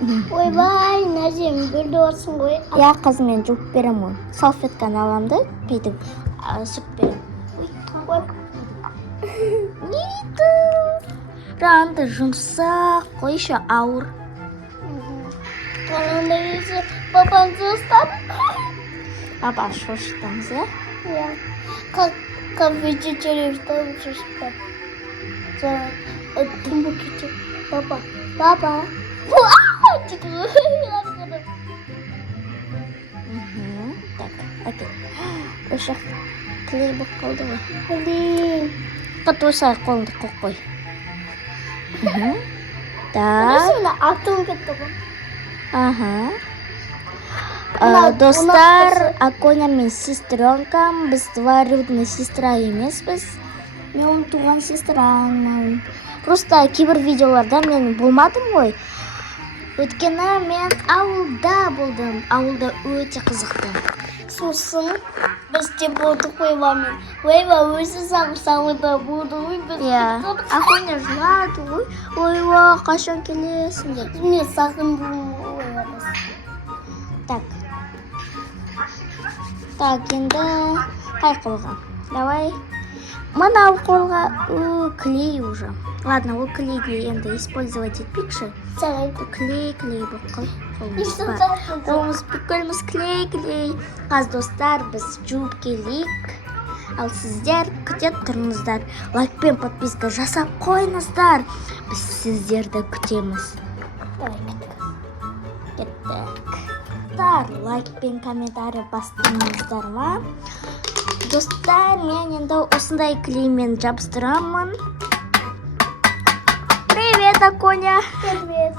ойбай нәжем гүлді орсын ғой. Я қызым мен жуып беремін ғой. Салфетканы аламын да бүйтіп сүріп беремін. Нейді? Ранды жұмсақ қой, еще ауыр. Қаланда есі папамды ұстады. Папа шошытамыз, е? Я. Как вечерю встал шошытам. Тумбу кетіп. Папа. Так, әкел. Өші клей болып қалды ғой. Блин. Қыт осай қолыңды қоқ қой. Так. Насына атым кетті ғой. Достар, Аконя мен сестренкам, біз двоюродный сестра емеспіз. Мен туған сестраңмын. Просто кейбір видеоларда мен болмадым ғой. Өткені мен ауылда болдым. Ауылда өте қызықты. Сосын біз те болдық ойбамен. Ойба өзі сағыр-сағырда болды ғой. Аконя жылады ғой. Ойба, қашан келесің деп. Мен сағын ойбадыз. Так, енді қай қолға? Давай. Мынау қолға клей уже. Ладно, ол клейді енді использовать етпекші. Клей болып қой. Қолымыз бүкіліміз клей. Қаз достар, біз жуып келейік. Ал сіздер күтет тұрыңыздар. Лайк пен подписка жасап қойыңыздар. Біз сіздерді күтеміз. Кеттік. Лайк пен комментарий бастыңыздар ма? Достар, мен енді осындай клеймен жабыстырамын. Привет, Аконя. Привет.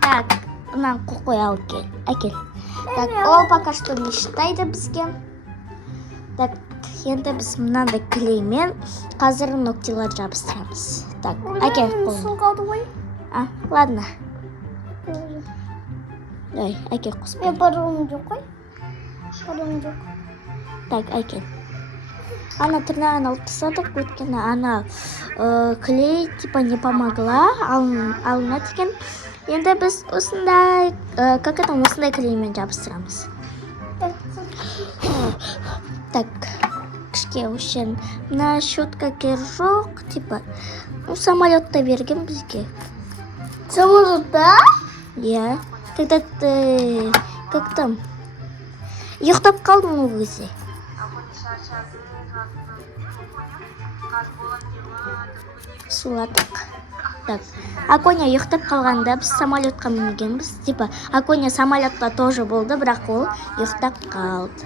Так, мынаны қоқой әкел. Так, ол пока что мечтайды бізге. Так, енді біз мынандай клеймен қазір ногтилар жабыстырамыз. Так, әкел қолын. Су қалды ғой. Ладно. Дай, әкел қоспен. Мен паролым жоқ қой. Паролым жоқ. Так, әкел. Ана тырнағын алып тастадық, өткені ана клей типа не помогла, алына деген. Енді біз осындай, осындай клеймен жабыстырамыз. Так, кішке өшен. Мына щетка кер жоқ, типа, самолетта берген бізге. Самолетта? Я. Когда ты... Как там? Ұйықтап қалдым ол кезде. Суладық. Так. Аконя ұйықтап қалғанда біз самолетқа мінгенбіз. Типа, Аконя самолетта тоже болды, бірақ ол ұйықтап қалды.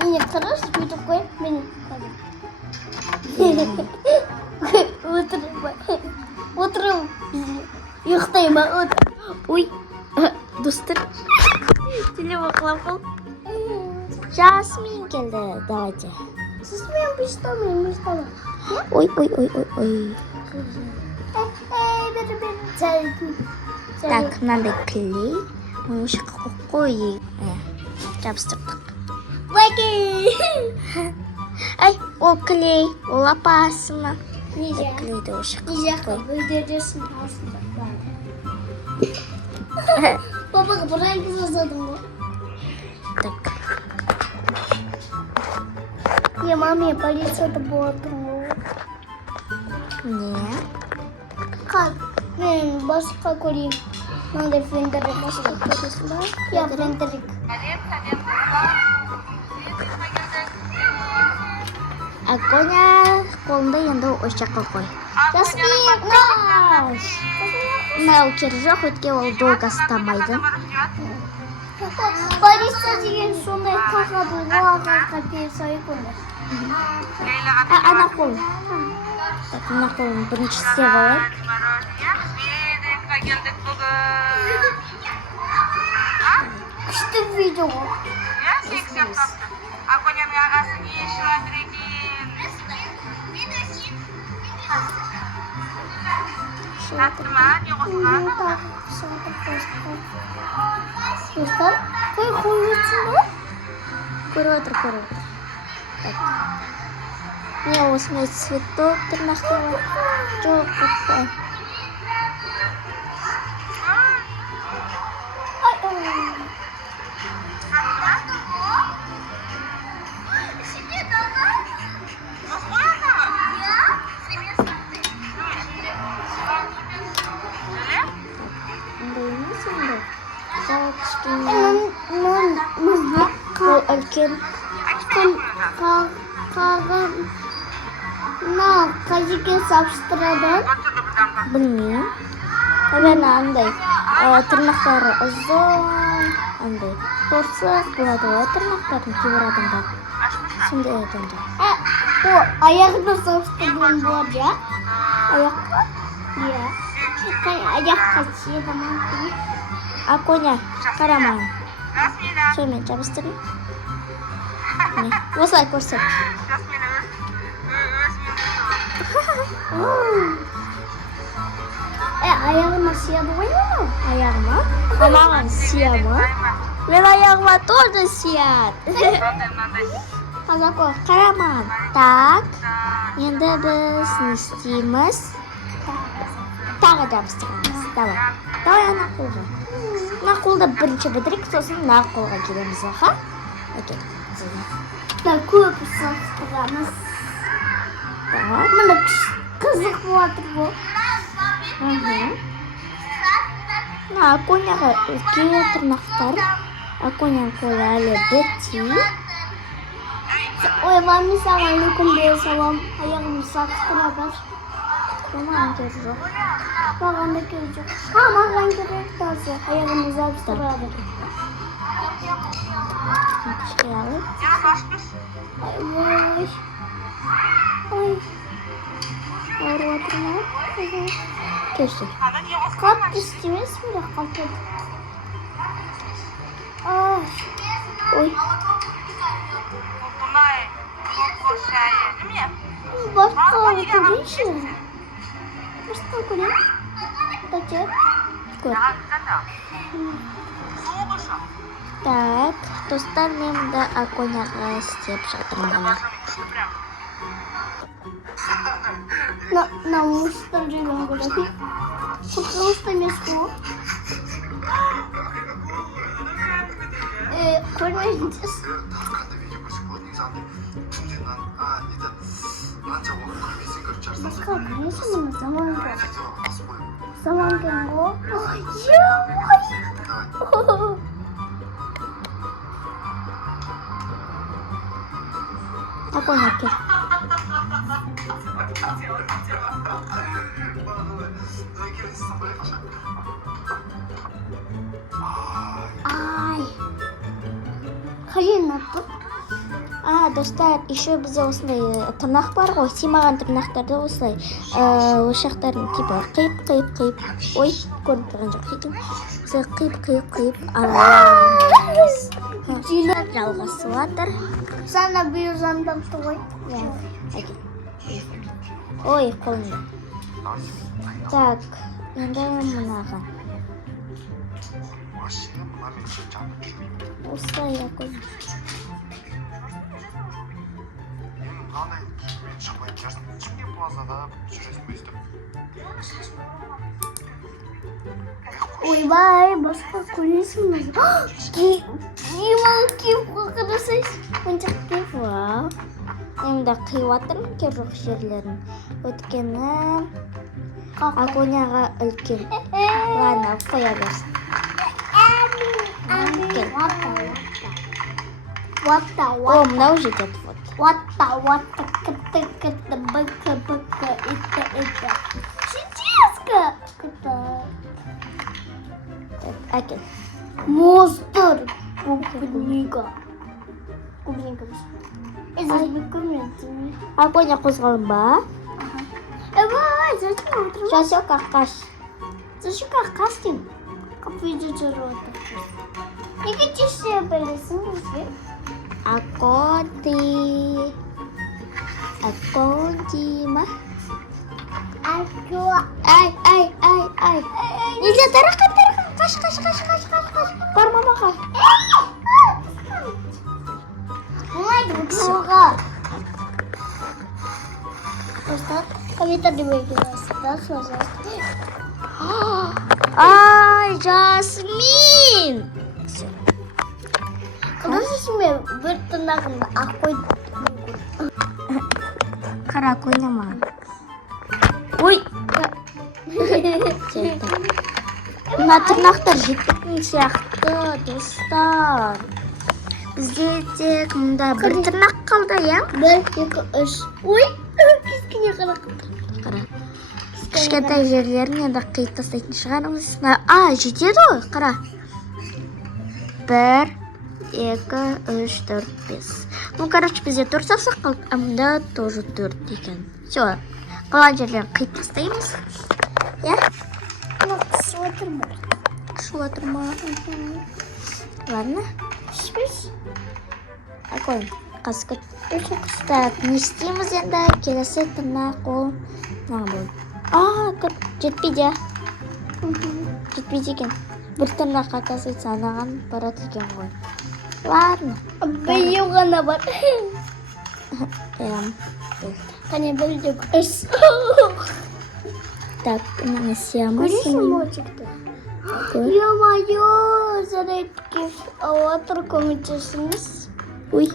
Мені қараш, бүйтіп қой. Мені отырым. Ұйықтайма, отыр. Ой, достар. Телефон құлап қол. Жасмин келді, давайте. Сізмен мечтамын. Ой. Так, мынандай клей. Оны шыққа қойы. Жабыстырдық. Ай, ол клей, ол опасно. Клейді осы шыққа қой. Папаға пранк жасадым ғой. Так. Маме полицияда болатын ғой. Не? Как? Мен басқа көрейін. Мынандай фендерді басқа көресің ба? Я фендерік. Аконя қолында енді осы жаққа қой. Жасмин, наш! Мынау кер жоқ, өтке ол долго ұстамайды. Полиция деген сондай тағады ғой, ағаққа персай көмір. Ана қол. Так, мына қолын бірінші істеп алайық. Күшті видео ғой. Аконяның ағасы не ішіп жатыр екен? Таттырма, не қосылған? Достар, қой өтсін ба? Көріп отыр. Не осындай цветок тырнақтары. Жоқ, кішкене. Мына Бұл үлкен. мына қажеге сабыстырады. Білмеймін. Наверное, андай тырнақтары ұзын, андай торсық болады ғой тырнақтардың кейбір адамдар. Сондай адамдар. О, аяғына сабыстырған болады, ja? Аяққа? Иә. Аяққа тиеді мүмкін. Аконя, қараман. Сейчас мені. Сонымен жабыстырайын. Міне, осылай көрсет. Сейчас мені Аяғына сиеді ғой мұны? Аяғыма? Маған сия ма? Мен аяғыма тоже сияды. мынандай. Қазако, қараман. Так, енді біз не істейміз? Тағы жабыстырамыз. Давай. Давай ана қолға. Мына қолды бірінші бітірейік, сосын мына қолға келеміз, аха? Окей. Көп сабыстырамыз. Так. Мына қызық болады ғой. Мына Аконяға үлкен тырнақтар. Аконяның қолы әлі бітті. Ой, маме саған күнде салам, аяғымды сабыстырамыз. Маған керегі жоқ. Маған да керек жоқ. Маған керек таза, аяғымды сабыстырады. Кішкене алып. Yana başmış. Ой, Ауырып отыр ма? Келші. Ana niye o қатты істемес бе қатты? Ой, bunay? Çok şey. Değil mi? Басқа көрейінші. Басқа көрейін. Дәте. көр. Yalan güzel de. Soğuk ışık. Так, достар, мен мұнда Аконяға істеп жатырмын. Прям. Наушнықтар жүрген көрейін. Қорқынышты емес қой. Көрмейсіз. Басқа көрейсің мұны заманға. Заманға ғой. Аконя, кел. Ай. Қажен атты? Достар, еще бізде осындай тырнақ бар ғой, симаған тырнақтарды осылай ошақтарын типа қиып. Ой, көрініп тұрған жоқ екен. Осылай қиып аламыз. Жалғасып жатыр. Сана биыл жандамды ғой. Ой, қолымда. Так, енді мынаған. Осылай якын. мынандай киіммен шықпайтын шығарсың. Шымкент плазада жүресің бе өйстіп? Ойбай, басқа көресің бе? Киім қоқырасайыз. Қоншақ киім. Вау. Енді қиып жатырмын жоқ жерлерін. Өткені Аконяға үлкен. Ладно, қоя берсін. О, мынау жетеді вот. Ватта, кітті, быкі, итті. Чеческа! Әкел. Монстр! Клубника. Аконя қозғалынба. Зачем отырмыз? Жасыл қаққаш. Зачем қаққаштың? Қапыйды жүріп отыр. Неге тешсе білесің бізге? Аконти ма? Ай. Нельзя, тараққан. Қаш. Бар мамаға. Болмайды, отыруға. Достар, комментарий бөліңіздер, пожалуйста. Ай, Жасмин! Қалайсыз мен бір тырнағымды ақ қойдым. Қара қойнамаған. Ой! мына тырнақтар жетпейтін сияқты достар. Бізде тек мұнда бір тырнақ қалды, иә? 1, 2, 3. Ой, кішкене қара. Қара. Кішкентай жерлерін енді қиып тастайтын шығармыз. Жетеді ғой, қара. 1, 2, 3, 4, 5. Ну, короче, бізде 4 саусақ қалды, а мұнда тоже 4 екен. Все, қалған жерлерін қиып тастаймыз. Иә? Қысып отыр ма? Қысып отыр ма? Ладно. Пішпеш? Қойын, қасқыт. Так, не істейміз енді? Келесі тырнақ ол. Жетпейді. Жетпейді екен. Бір тырнаққа тасып санаған барады екен ғой. Ладно. Біреу ғана бар. Қане 1, 2, 3. Так, нанесеміз. Көресің мультикті? Ё-моё, зарядке отыр көмектесіңіз. Ой,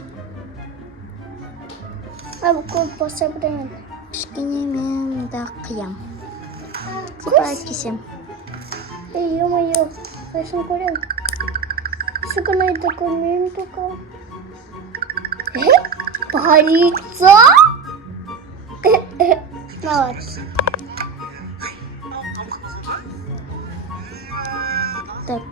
Бұл көп болса біремен. кішкене мен да қиям. Типа әткесем. Ё-моё, қайсын көрем. Шықынайды көрмеймін тоқа. Полиция? Молодец. Так,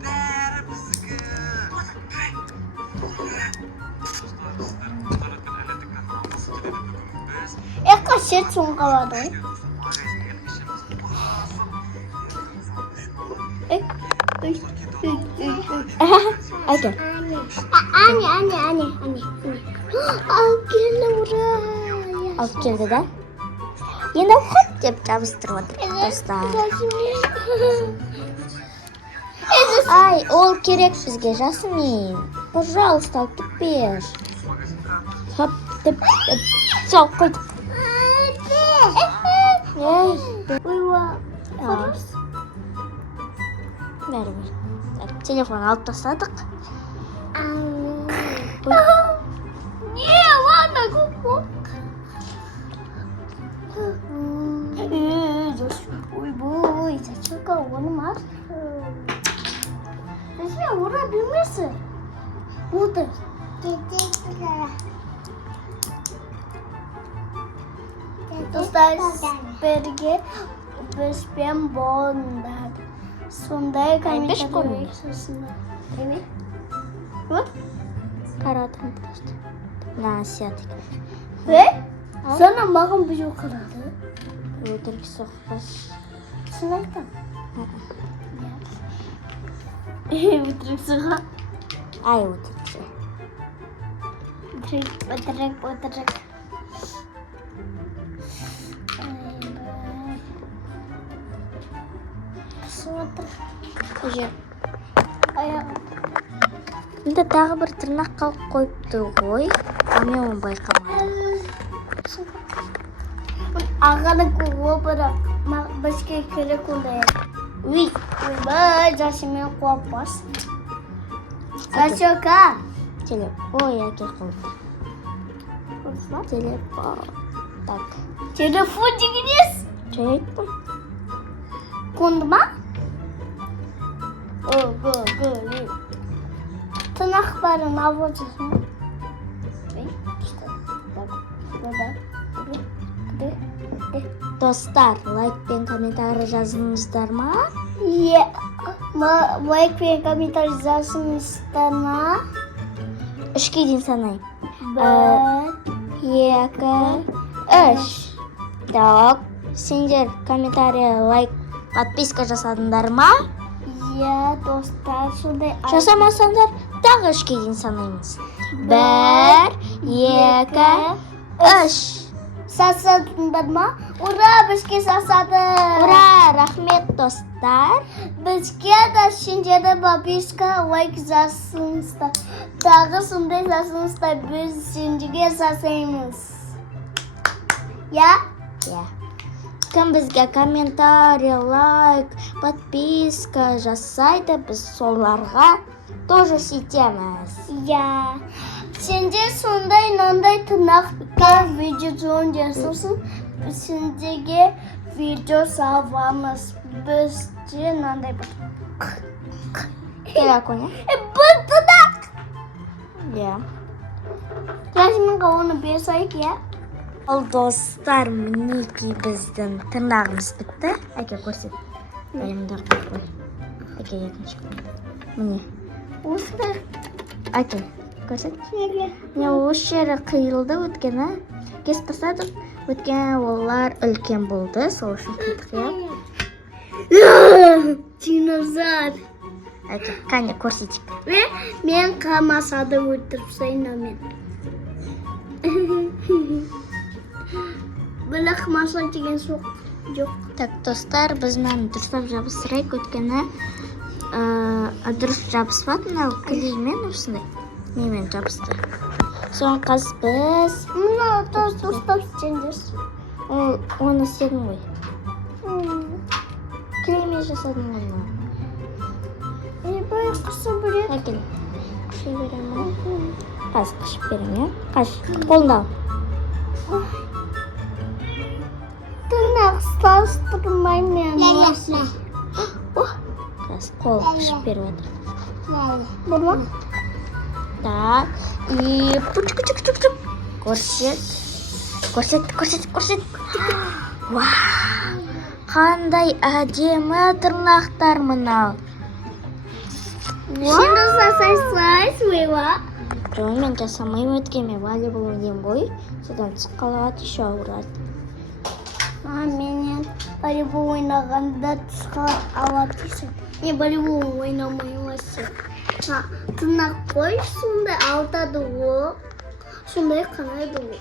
Қашет соңға барды ғой. әкел. Ане. Келі ұра. Алып келді да. Енді хоп деп жабыстырып отыр, достар. Ай, ол керек бізге, жасымен. Пожалуйста, алып кетпеш. Хоп деп. Все, қойдық. Ойва. Бәрібір. Телефон алып тастадық. Не, ладно, купок. Ойбой, зачем оны мар? Зачем ура білмесі? Болды. Достар, бірге бізбен болыңдар. Сондай комментарий жасыңдар. Evet. Қарадым просто. На, сядь. Ve sana mağın bir yok aradı. Өтірік соқпас. Sen aytan. Bitirip sığa. Ай, өтірікші. Bitirip. Смотр. Уже. Аяғым. Енді тағы бір тырнақ қалып қойыпты ғой. А мен оны байқамадым. Ағаны көңіл бірақ бізге керек ондай. Ойбай, жасымен қуап бас. Сашока. Ой, әкел қойды. Телефон. Так. Телефон дегенес. Жарайды ма? Kondu ма? Tırnaklarını alacaksın. Достар, лайк пен комментарий жазыңыздар ма? Лайк пен комментарий жазыңыздар ма? 3-ке дейін санайын. 1, 2, 3. Так, сендер комментарий, лайк, подписка жасадыңдар ма? Иә, достар, сондай. Жасамасаңдар, тағы 3-ке дейін санаймыз. 1, 2, 3. Сасадыңдар ма? Ура, бізге сасады. Ура, рахмет, достар. Бізге да сендерді подписка, лайк жасыңыздар. Тағы сондай жасыңыздар, біз сендерге сасаймыз. Я? Я. Кім бізге комментарий, лайк, подписка жасайды, біз соларға тоже сетеміз. Я. Сендер сондай нандай тырнаққа видео жасасын, сендерге видео саламыз. Бізде нандай бір. Kayak aku ya? Betul tak? Ya. Rasanya onu besok ya. Ал достар, мінекей біздің тырнағымыз бітті. Әке, көрсет. Аяңдар қой. Әке, екінші қой. Міне. Осы Әке, көрсет. неге? Міне осы жері қиылды өткені. Кесіп тастадық. Өткені олар үлкен болды. Сол үшін қиылдық, иә. Динозавр. Әке, қане көрсетейік. Мен қалмасады өтіріп сайнамен. Бірақ маса деген жоқ. Так, достар, біз мынаны дұрыстап жабыстырайық. Өткені дұрыс жабыспады. Мынау клеймен осындай. Немен жабысты. Соң қазір біз... Мына дұрыстап істеңдерсіз. Оны істедің ғой. Клеймен жасадың ғой. Бай қысы білет. Әкел. Қышы беремін. Қазір қышып беремін, иә? Қаш, қолында ал. Тырнақ салыстырмаймын мен. Қазір қол қышып беріп отыр. Бұл ма? Так, и пучк-чук-чук-чук. Көрсет. Вау! Қандай әдемі тырнақтар мынау. Сен де жасайсыз, ва? Жоқ, мен жасамаймын, өткенде волейбол ойнаймын ғой. Содан түсіп қалады, еще ауырады. Менен волейбол ойнағанда түсіп алады дейсің. Мен волейбол ойнамаймын осы. Тырнақ қой, сондай алтады ол. Сондай қанайды ол.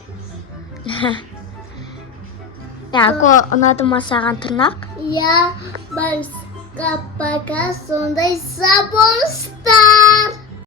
Яко, ұнады ма саған тырнақ? Я басқа пока сондай сабонста.